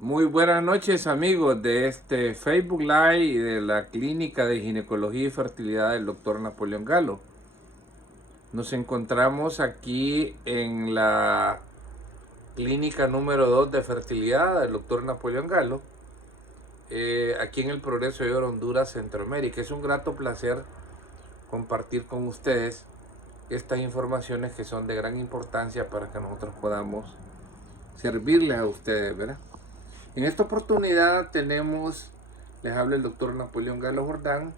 Muy buenas noches amigos de este Facebook Live y de la Clínica de Ginecología y Fertilidad del Dr. Napoleón Galo. Nos encontramos aquí en la clínica número 2 de fertilidad del Dr. Napoleón Galo, aquí en el Progreso de Oro, Honduras, Centroamérica. Es un grato placer compartir con ustedes estas informaciones que son de gran importancia para que nosotros podamos servirles a ustedes, ¿verdad? En esta oportunidad les habla el doctor Napoleón Galo Jordán,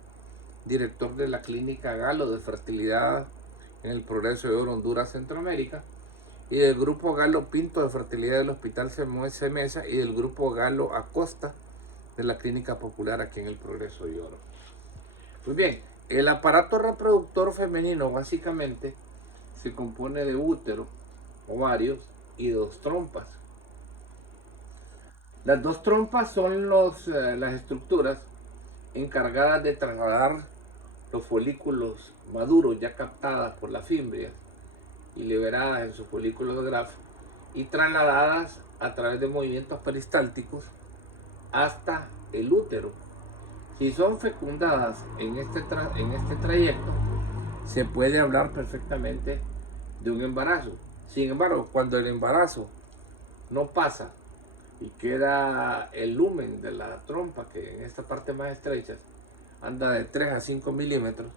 director de la clínica Galo de fertilidad en el Progreso de Oro, Honduras, Centroamérica, y del grupo Galo Pinto de fertilidad del Hospital Semesa y del grupo Galo Acosta de la clínica popular aquí en el Progreso de Oro. Pues bien, el aparato reproductor femenino básicamente se compone de útero, ovarios y dos trompas. Las dos trompas son las estructuras encargadas de trasladar los folículos maduros ya captadas por las fimbrias y liberadas en sus folículos de Graf y trasladadas a través de movimientos peristálticos hasta el útero. Si son fecundadas en este trayecto, se puede hablar perfectamente de un embarazo. Sin embargo, cuando el embarazo no pasa y queda el lumen de la trompa, que en esta parte más estrecha anda de 3 a 5 milímetros,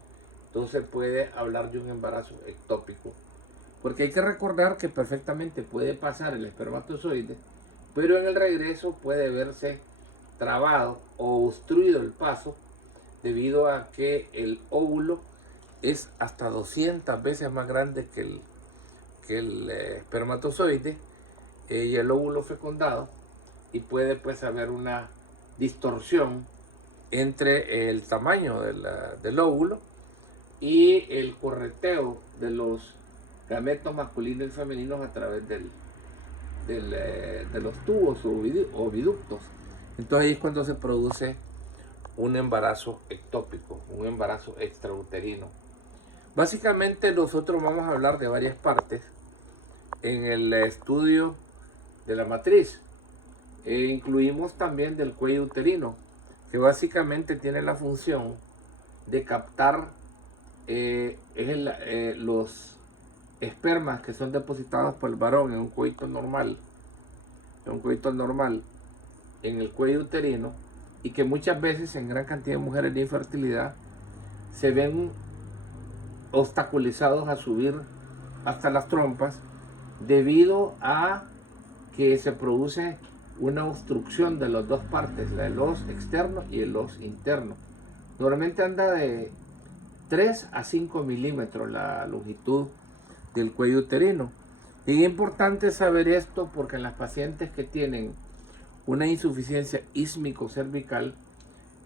entonces puede hablar de un embarazo ectópico. Porque hay que recordar que perfectamente puede pasar el espermatozoide, pero en el regreso puede verse trabado o obstruido el paso debido a que el óvulo es hasta 200 veces más grande que el espermatozoide y el óvulo fecundado, y puede pues haber una distorsión entre el tamaño del óvulo y el correteo de los gametos masculinos y femeninos a través de los tubos o viductos. Entonces ahí es cuando se produce un embarazo ectópico, un embarazo extrauterino. Básicamente nosotros vamos a hablar de varias partes en el estudio de la matriz. Incluimos también del cuello uterino, que básicamente tiene la función de captar los espermas que son depositados por el varón en un coito normal, en el cuello uterino, y que muchas veces en gran cantidad de mujeres de infertilidad se ven obstaculizados a subir hasta las trompas debido a que se produce una obstrucción de las dos partes, la del os externo y el os interno. Normalmente anda de 3 a 5 milímetros la longitud del cuello uterino. Y es importante saber esto porque en las pacientes que tienen una insuficiencia ísmico-cervical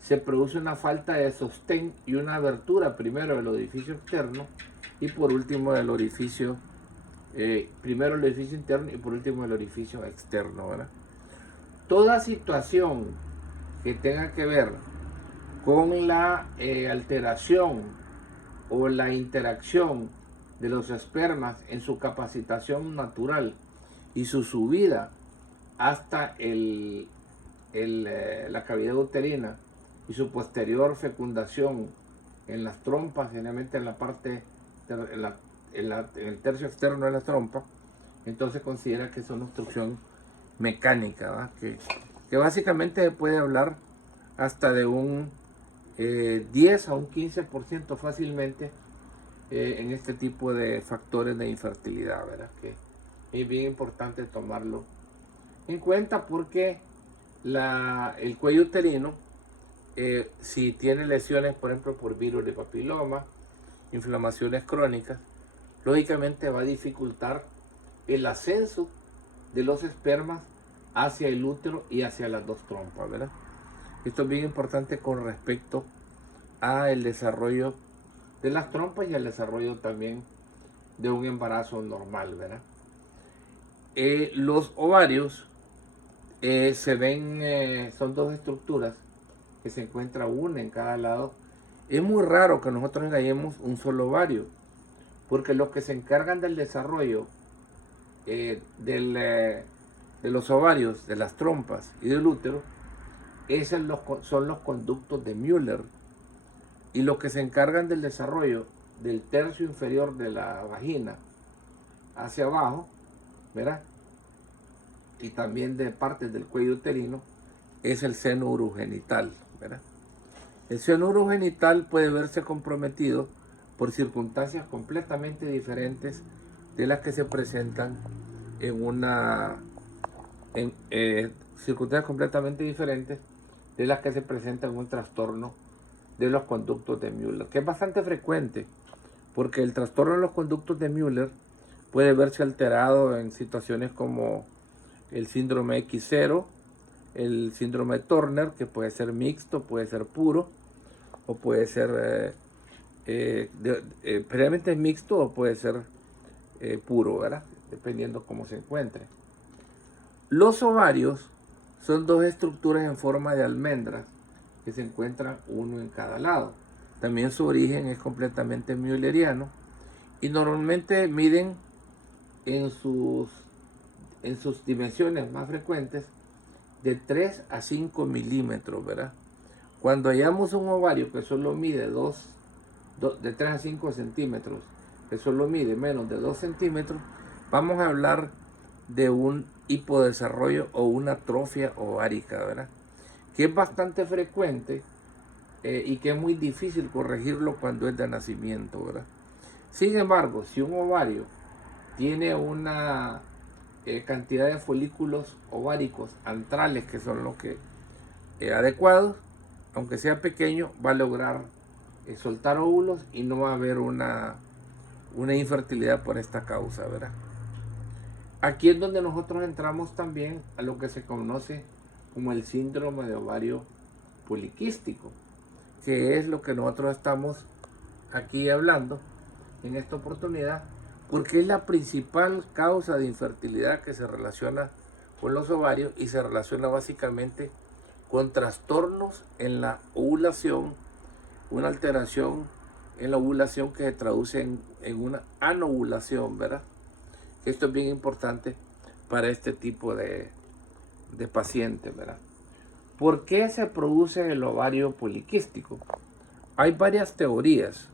se produce una falta de sostén y una abertura primero del orificio externo y por último del orificio, primero el orificio interno y por último el orificio externo, ¿verdad? Toda situación que tenga que ver con la alteración o la interacción de los espermas en su capacitación natural y su subida hasta la cavidad uterina y su posterior fecundación en las trompas, generalmente en la parte, en el tercio externo de la trompa, entonces considera que es una obstrucción mecánica, que básicamente puede hablar hasta de un 10 a un 15% fácilmente en este tipo de factores de infertilidad, ¿verdad? Que es bien importante tomarlo en cuenta porque el cuello uterino, si tiene lesiones, por ejemplo, por virus de papiloma, inflamaciones crónicas, lógicamente va a dificultar el ascenso de los espermas hacia el útero y hacia las dos trompas, ¿verdad? Esto es bien importante con respecto al desarrollo de las trompas y al desarrollo también de un embarazo normal, ¿verdad? Los ovarios son dos estructuras que se encuentra una en cada lado. Es muy raro que nosotros engañemos un solo ovario, porque los que se encargan del desarrollo de de los ovarios, de las trompas y del útero, son los conductos de Müller, y los que se encargan del desarrollo del tercio inferior de la vagina hacia abajo, ¿verdad? Y también de partes del cuello uterino, es el seno urogenital, ¿verdad? El seno urogenital puede verse comprometido por circunstancias completamente diferentes de las que se presentan circunstancias completamente diferentes de las que se presentan en un trastorno de los conductos de Müller, que es bastante frecuente, porque el trastorno de los conductos de Müller puede verse alterado en situaciones como el síndrome X0, el síndrome de Turner, que puede ser mixto, puede ser puro, o puede ser previamente mixto, o puede ser puro, ¿verdad? Dependiendo cómo se encuentre. Los ovarios son dos estructuras en forma de almendras que se encuentran uno en cada lado. También su origen es completamente mülleriano y normalmente miden en sus dimensiones más frecuentes de 3 a 5 milímetros, ¿verdad? Cuando hallamos un ovario que solo mide de 3 a 5 centímetros, que solo mide menos de 2 centímetros, vamos a hablar de un hipodesarrollo o una atrofia ovárica, ¿verdad? Que es bastante frecuente y que es muy difícil corregirlo cuando es de nacimiento, ¿verdad? Sin embargo, si un ovario tiene una cantidad de folículos ováricos antrales, que son los que adecuados, aunque sea pequeño, va a lograr soltar óvulos y no va a haber una infertilidad por esta causa, ¿verdad? Aquí es donde nosotros entramos también a lo que se conoce como el síndrome de ovario poliquístico, que es lo que nosotros estamos aquí hablando en esta oportunidad, porque es la principal causa de infertilidad que se relaciona con los ovarios y se relaciona básicamente con trastornos en la ovulación, una alteración en la ovulación que se traduce en una anovulación, ¿verdad? Esto es bien importante para este tipo de pacientes, ¿verdad? ¿Por qué se produce el ovario poliquístico? Hay varias teorías,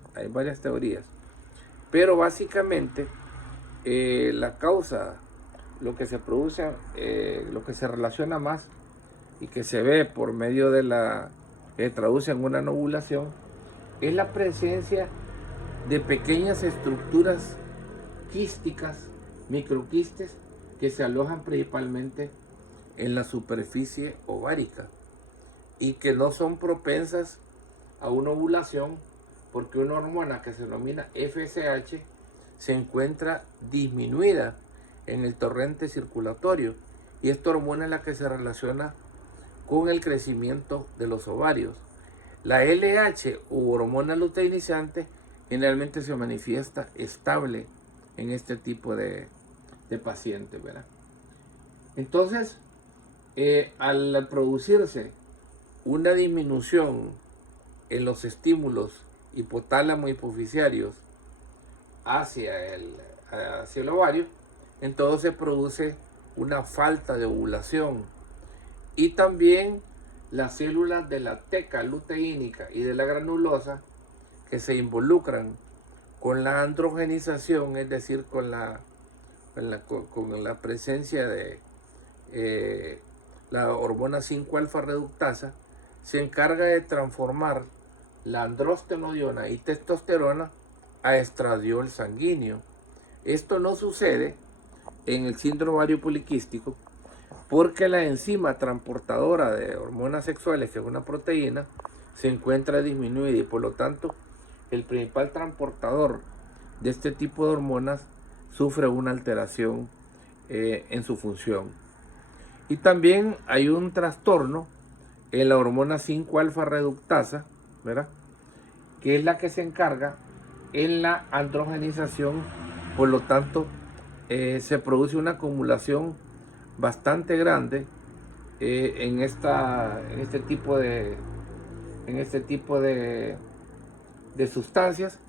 pero básicamente la causa, lo que se produce, lo que se relaciona más y que se ve por medio de que traduce en una anovulación, es la presencia de pequeñas estructuras quísticas, microquistes, que se alojan principalmente en la superficie ovárica y que no son propensas a una ovulación, porque una hormona que se denomina FSH se encuentra disminuida en el torrente circulatorio, y esta hormona es la que se relaciona con el crecimiento de los ovarios. La LH u hormona luteinizante generalmente se manifiesta estable en este tipo de pacientes, ¿verdad? Entonces, al producirse una disminución en los estímulos hipotálamo hipofisiarios hacia el ovario, entonces se produce una falta de ovulación, y también las células de la teca luteínica y de la granulosa, que se involucran con la androgenización, es decir, con la presencia de la hormona 5-alfa reductasa, se encarga de transformar la androstenodiona y testosterona a estradiol sanguíneo. Esto no sucede en el síndrome ovario poliquístico porque la enzima transportadora de hormonas sexuales, que es una proteína, se encuentra disminuida, y por lo tanto el principal transportador de este tipo de hormonas sufre una alteración en su función. Y también hay un trastorno en la hormona 5-alfa reductasa, ¿verdad?, que es la que se encarga en la androgenización. Por lo tanto, se produce una acumulación bastante grande en este tipo de sustancias,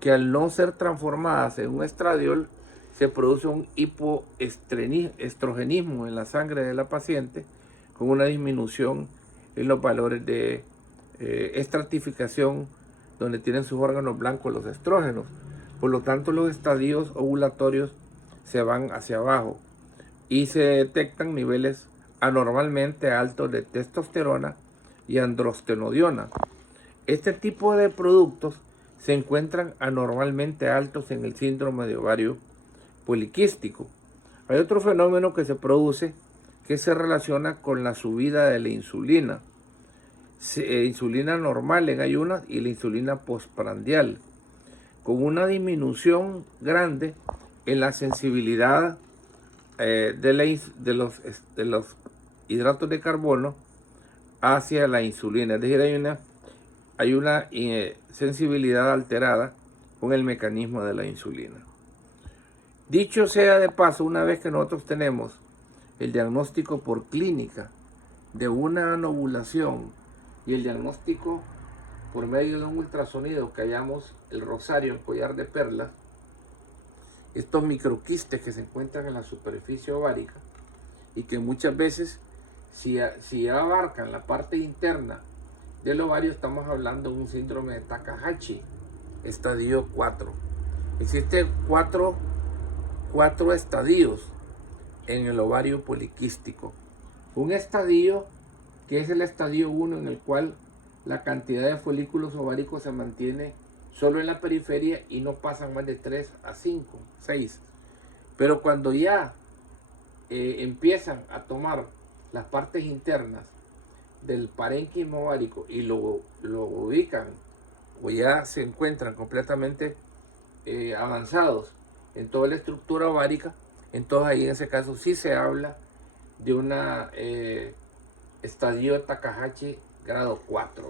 que al no ser transformadas en un estradiol se produce un hipoestrogenismo en la sangre de la paciente, con una disminución en los valores de estratificación donde tienen sus órganos blancos los estrógenos. Por lo tanto, los estadios ovulatorios se van hacia abajo y se detectan niveles anormalmente altos de testosterona y androstenodiona. Este tipo de productos se encuentran anormalmente altos en el síndrome de ovario poliquístico. Hay otro fenómeno que se produce que se relaciona con la subida de la insulina. Insulina normal en ayunas y la insulina postprandial, con una disminución grande en la sensibilidad de los hidratos de carbono hacia la insulina. Es decir, hay una sensibilidad alterada con el mecanismo de la insulina. Dicho sea de paso, una vez que nosotros tenemos el diagnóstico por clínica de una anovulación y el diagnóstico por medio de un ultrasonido que hallamos el rosario en collar de perlas, estos microquistes que se encuentran en la superficie ovárica y que muchas veces si abarcan la parte interna del ovario, estamos hablando de un síndrome de Takahashi, estadio 4. Existen cuatro estadios en el ovario poliquístico. Un estadio que es el estadio 1, en el cual la cantidad de folículos ováricos se mantiene solo en la periferia y no pasan más de 3 a 5, 6. Pero cuando ya empiezan a tomar las partes internas del parénquima ovárico y lo ubican o ya se encuentran completamente avanzados en toda la estructura ovárica, entonces ahí en ese caso sí se habla de una estadio Takahashi grado 4,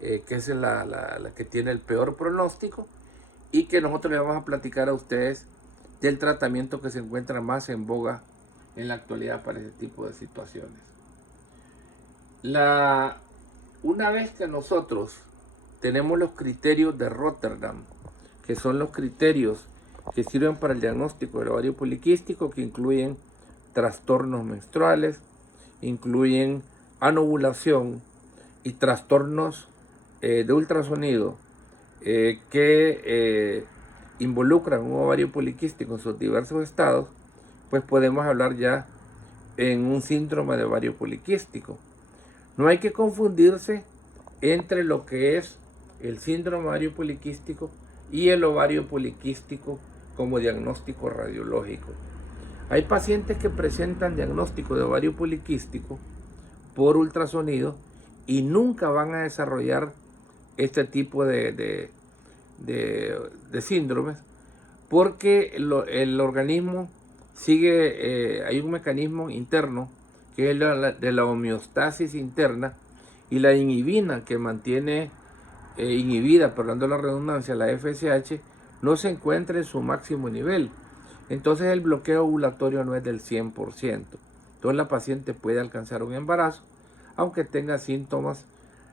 que es la que tiene el peor pronóstico, y que nosotros le vamos a platicar a ustedes del tratamiento que se encuentra más en boga en la actualidad para ese tipo de situaciones. Una vez que nosotros tenemos los criterios de Rotterdam, que son los criterios que sirven para el diagnóstico del ovario poliquístico, que incluyen trastornos menstruales, incluyen anovulación y trastornos de ultrasonido que involucran un ovario poliquístico en sus diversos estados, pues podemos hablar ya en un síndrome de ovario poliquístico. No hay que confundirse entre lo que es el síndrome de ovario poliquístico y el ovario poliquístico como diagnóstico radiológico. Hay pacientes que presentan diagnóstico de ovario poliquístico por ultrasonido y nunca van a desarrollar este tipo de síndromes, porque el organismo sigue, hay un mecanismo interno que es de la homeostasis interna, y la inhibina que mantiene inhibida, perdón la redundancia, la FSH, no se encuentra en su máximo nivel. Entonces el bloqueo ovulatorio no es del 100%. Entonces la paciente puede alcanzar un embarazo, aunque tenga síntomas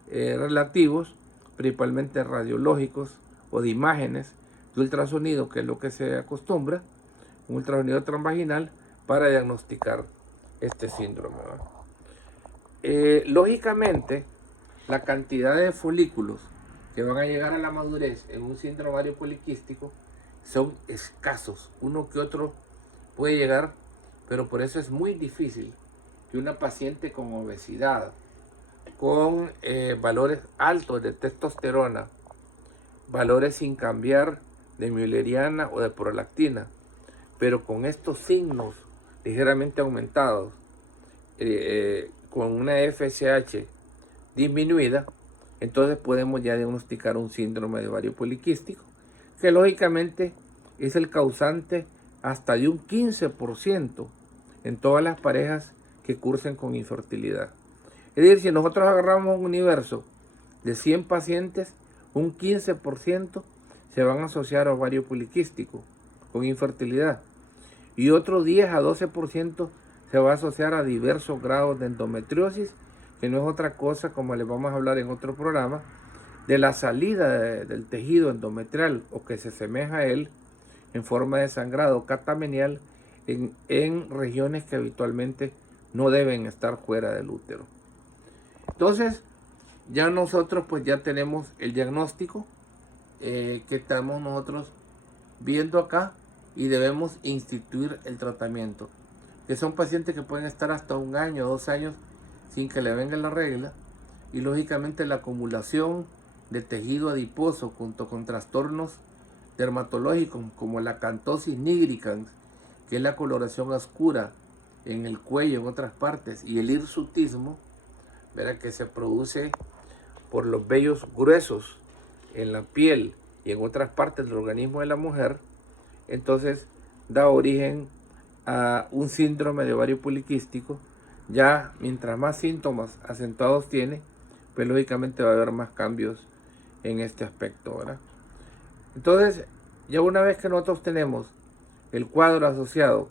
relativos, principalmente radiológicos o de imágenes de ultrasonido, que es lo que se acostumbra, un ultrasonido transvaginal para diagnosticar este síndrome. Lógicamente, la cantidad de folículos que van a llegar a la madurez en un síndrome ovario poliquístico son escasos. Uno que otro puede llegar, pero por eso es muy difícil que una paciente con obesidad, con valores altos de testosterona, valores sin cambiar de mülleriana o de prolactina, pero con estos signos ligeramente aumentados, con una FSH disminuida, entonces podemos ya diagnosticar un síndrome de ovario poliquístico, que lógicamente es el causante hasta de un 15% en todas las parejas que cursen con infertilidad. Es decir, si nosotros agarramos un universo de 100 pacientes, un 15% se van a asociar a ovario poliquístico con infertilidad, y otro 10 a 12% se va a asociar a diversos grados de endometriosis, que no es otra cosa, como les vamos a hablar en otro programa, de la salida del tejido endometrial, o que se asemeja a él, en forma de sangrado catamenial en regiones que habitualmente no deben estar fuera del útero. Entonces, ya nosotros pues ya tenemos el diagnóstico que estamos nosotros viendo acá y debemos instituir el tratamiento. Que son pacientes que pueden estar hasta 1 año, 2 años sin que le venga la regla, y lógicamente la acumulación de tejido adiposo junto con trastornos dermatológicos como la acantosis nigricans, que es la coloración oscura en el cuello en otras partes, y el hirsutismo, ¿verdad?, que se produce por los vellos gruesos en la piel y en otras partes del organismo de la mujer, entonces da origen a un síndrome de ovario poliquístico. Ya mientras más síntomas acentuados tiene, pues lógicamente va a haber más cambios en este aspecto, ¿verdad? Entonces, ya una vez que nosotros tenemos el cuadro asociado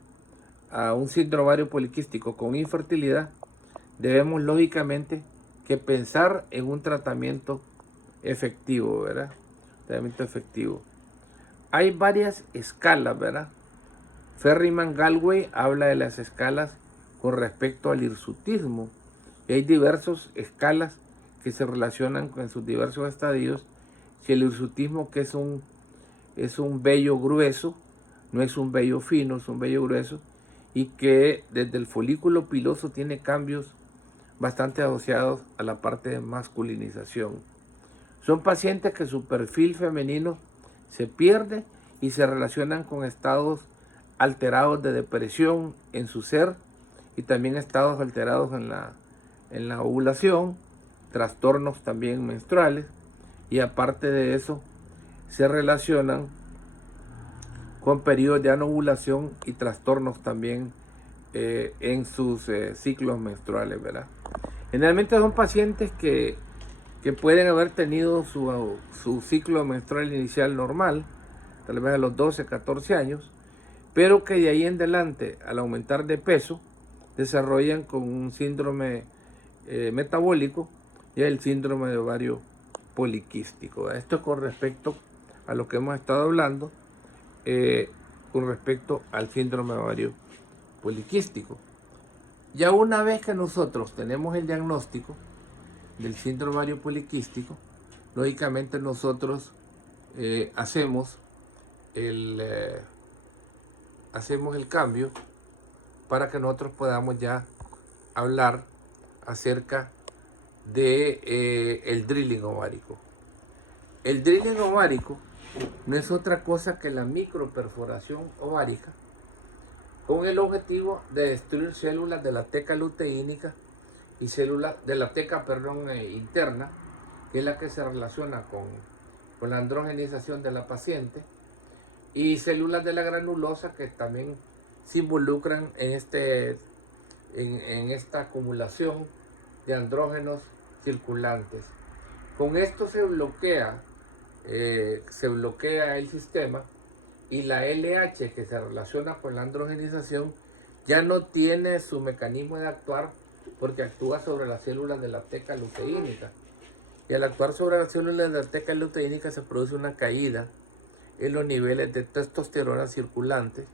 a un síndrome ovario poliquístico con infertilidad, debemos lógicamente que pensar en un tratamiento efectivo, ¿verdad? Tratamiento efectivo. Hay varias escalas, ¿verdad? Ferryman-Gallwey habla de las escalas con respecto al hirsutismo. Y hay diversas escalas que se relacionan con sus diversos estadios. Si el hirsutismo, que es un vello grueso, no es un vello fino, es un vello grueso, y que desde el folículo piloso tiene cambios bastante asociados a la parte de masculinización. Son pacientes que su perfil femenino se pierde y se relacionan con estados alterados de depresión en su ser y también estados alterados en la ovulación, trastornos también menstruales, y aparte de eso se relacionan con periodos de anovulación y trastornos también en sus ciclos menstruales, ¿verdad? Generalmente son pacientes que pueden haber tenido su ciclo menstrual inicial normal, tal vez a los 12, 14 años, pero que de ahí en adelante, al aumentar de peso, desarrollan con un síndrome metabólico y el síndrome de ovario poliquístico. Esto con respecto a lo que hemos estado hablando, con respecto al síndrome de ovario poliquístico. Ya una vez que nosotros tenemos el diagnóstico del síndrome ovario poliquístico, lógicamente nosotros hacemos el cambio para que nosotros podamos ya hablar acerca de el drilling ovárico. El drilling ovárico no es otra cosa que la microperforación ovárica con el objetivo de destruir células de la teca luteínica y células de la teca, interna, que es la que se relaciona con la androgenización de la paciente, y células de la granulosa que también se involucran en esta acumulación de andrógenos circulantes. Con esto se bloquea el sistema, y la LH, que se relaciona con la androgenización, ya no tiene su mecanismo de actuar porque actúa sobre las células de la teca luteínica. Y al actuar sobre las células de la teca luteínica se produce una caída en los niveles de testosterona circulantes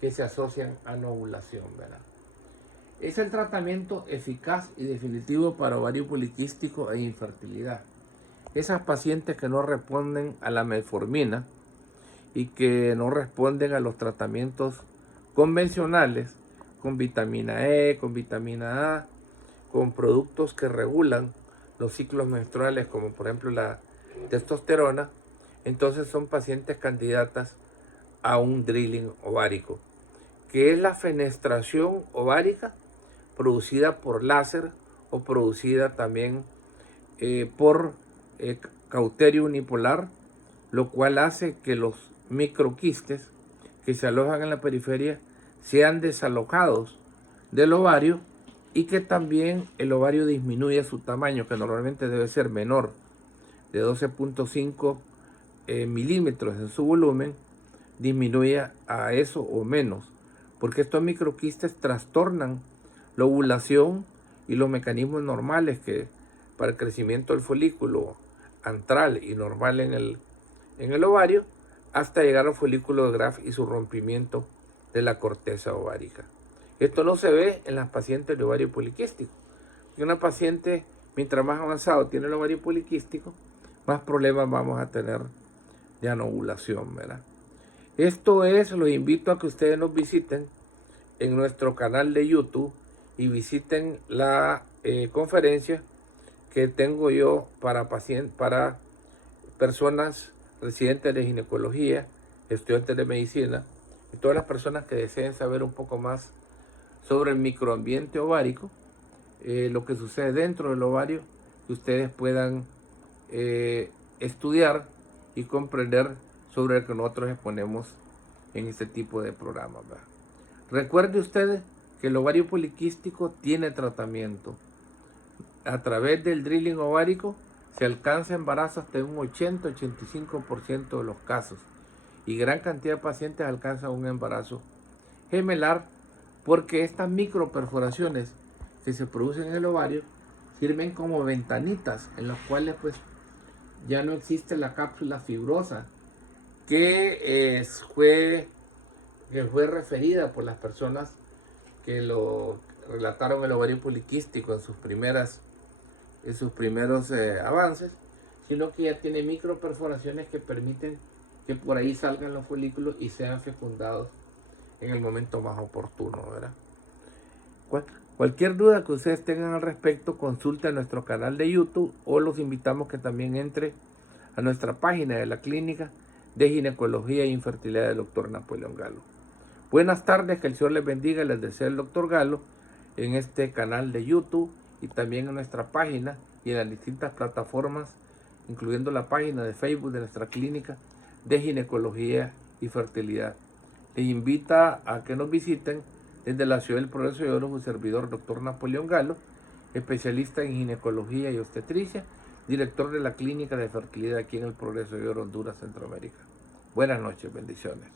que se asocian a la ovulación, ¿verdad? Es el tratamiento eficaz y definitivo para ovario poliquístico e infertilidad. Esas pacientes que no responden a la metformina y que no responden a los tratamientos convencionales con vitamina E, con vitamina A, con productos que regulan los ciclos menstruales, como por ejemplo la testosterona, entonces son pacientes candidatas a un drilling ovárico, que es la fenestración ovárica producida por láser o producida también por cauterio unipolar, lo cual hace que los microquistes que se alojan en la periferia sean desalojados del ovario, y que también el ovario disminuya su tamaño, que normalmente debe ser menor de 12.5 milímetros en su volumen, disminuya a eso o menos, porque estos microquistes trastornan la ovulación y los mecanismos normales que para el crecimiento del folículo antral y normal en el ovario, hasta llegar al folículo de Graf y su rompimiento de la corteza ovárica. Esto no se ve en las pacientes de ovario poliquístico. Y una paciente, mientras más avanzado tiene el ovario poliquístico, más problemas vamos a tener de anovulación, ¿verdad? Esto es, los invito a que ustedes nos visiten en nuestro canal de YouTube y visiten la conferencia que tengo yo para personas residentes de ginecología, estudiantes de medicina y todas las personas que deseen saber un poco más sobre el microambiente ovárico, lo que sucede dentro del ovario, que ustedes puedan estudiar y comprender sobre lo que nosotros exponemos en este tipo de programas, ¿verdad? Recuerde ustedes que el ovario poliquístico tiene tratamiento. A través del drilling ovárico se alcanza embarazo hasta un 80-85% de los casos y gran cantidad de pacientes alcanzan un embarazo gemelar, porque estas microperforaciones que se producen en el ovario sirven como ventanitas en las cuales pues ya no existe la cápsula fibrosa que fue referida por las personas que lo relataron el ovario poliquístico en sus primeros avances, sino que ya tiene microperforaciones que permiten que por ahí salgan los folículos y sean fecundados en el momento más oportuno, ¿verdad? Cualquier duda que ustedes tengan al respecto, consulte a nuestro canal de YouTube o los invitamos que también entre a nuestra página de la Clínica de Ginecología e Infertilidad del Dr. Napoleón Galo. Buenas tardes, que el Señor les bendiga, les desea el Dr. Galo en este canal de YouTube y también en nuestra página y en las distintas plataformas, incluyendo la página de Facebook de nuestra Clínica de Ginecología y Fertilidad. Les invita a que nos visiten desde la Ciudad del Progreso de Oro, un servidor, Dr. Napoleón Galo, especialista en ginecología y obstetricia, director de la Clínica de Fertilidad aquí en el Progreso de Oro, Honduras, Centroamérica. Buenas noches, bendiciones.